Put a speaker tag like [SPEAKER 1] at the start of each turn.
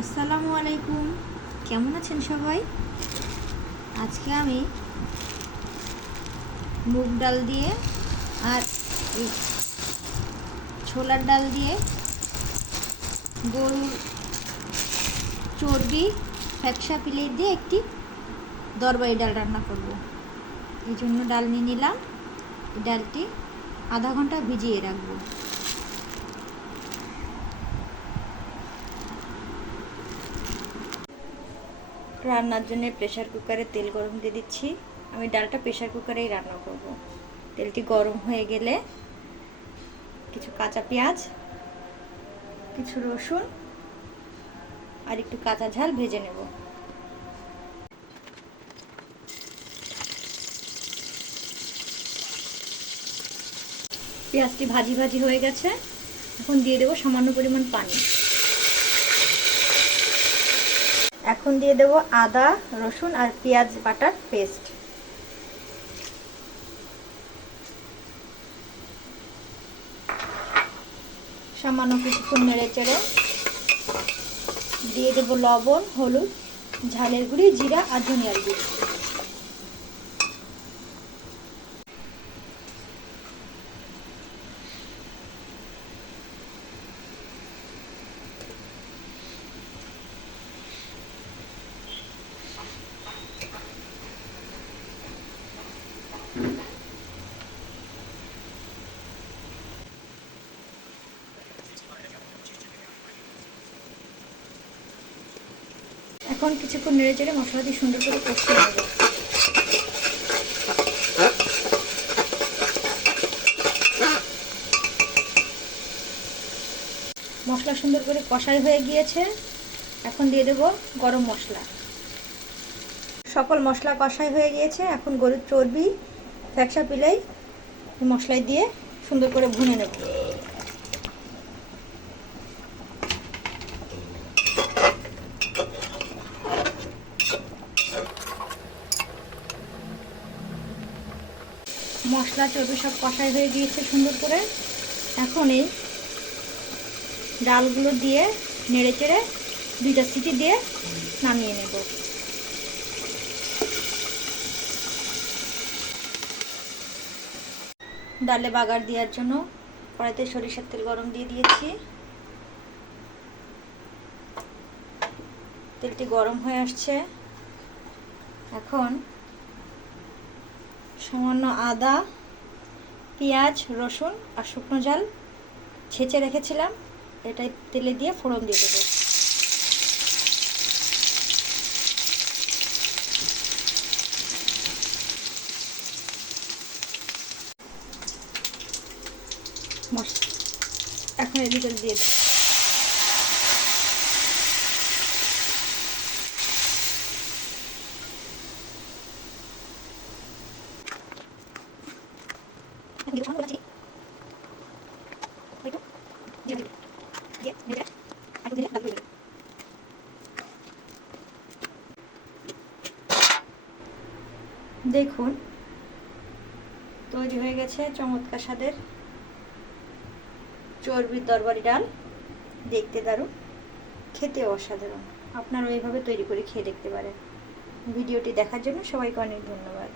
[SPEAKER 1] আসসালামু আলাইকুম। কেমন আছেন সবাই? আজকে আমি মুগ ডাল দিয়ে আর ছোলার ডাল দিয়ে গরুর চর্বি, ফ্যাকসা পিলে দিয়ে একটি দরবারি ডাল রান্না করব। এই জন্য ডাল নিয়ে নিলাম। ডালটি আধা ঘণ্টা ভিজিয়ে রাখব। রান্নার জন্য প্রেশার কুকারে তেল গরম দিয়ে দিচ্ছি। আমি ডালটা প্রেশার কুকারেই রান্না করব। তেলটি গরম হয়ে গেলে কিছু কাঁচা পেঁয়াজ, কিছু রসুন আর একটু কাঁচা ঝাল ভেজে নেব। পেঁয়াজটি ভাজি ভাজি হয়ে গেছে। এখন দিয়ে দেবো সামান্য পরিমাণ পানি। এখন দিয়ে দেব আদা, রসুন আর পেঁয়াজ বাটার পেস্ট। সামান্য কিছুক্ষণ নেড়ে চেড়ে দিয়ে দেবো লবণ, হলুদ, ঝালের গুঁড়ি, জিরা আর ধনিয়ার গুঁড়ি। এখন কিছুক্ষণ নেড়ে চেড়ে মশলা দিয়ে সুন্দর করে কষতে হবে। মশলা সুন্দর করে কষাই হয়ে গিয়েছে। এখন দিয়ে দেব গরম মশলা। সকল মশলা কষাই হয়ে গিয়েছে। এখন গরুর চর্বি ফ্যাকসা পিলাই মশলায় দিয়ে সুন্দর করে ভুনে নেব। মশলা চর্বি সব কষাই হয়ে গিয়েছে সুন্দর করে। এখন এই ডালগুলো দিয়ে নেড়ে চেড়ে দুইটা সিটি দিয়ে নামিয়ে নেব। ডালে বাগার দেওয়ার জন্য কড়াইতে সরিষার তেল গরম দিয়ে দিয়েছি। তেলটি গরম হয়ে আসছে। এখন সামান্য আদা, পেঁয়াজ, রসুন আর শুকনো ঝাল ছেঁচে রেখেছিলাম। এটাই তেলে দিয়ে ফোড়ন দিয়ে দেবো। এখন দিয়ে দেবো দেখুন তৈরি হয়ে গেছে চমৎকার স্বাদের চর্বির তরবারি ডাল দেখতে দারুণ, খেতে অসাধারণ। আপনারা ওইভাবে তৈরি করে খেয়ে দেখতে পারেন। ভিডিওটি দেখার জন্য সবাইকে অনেক ধন্যবাদ।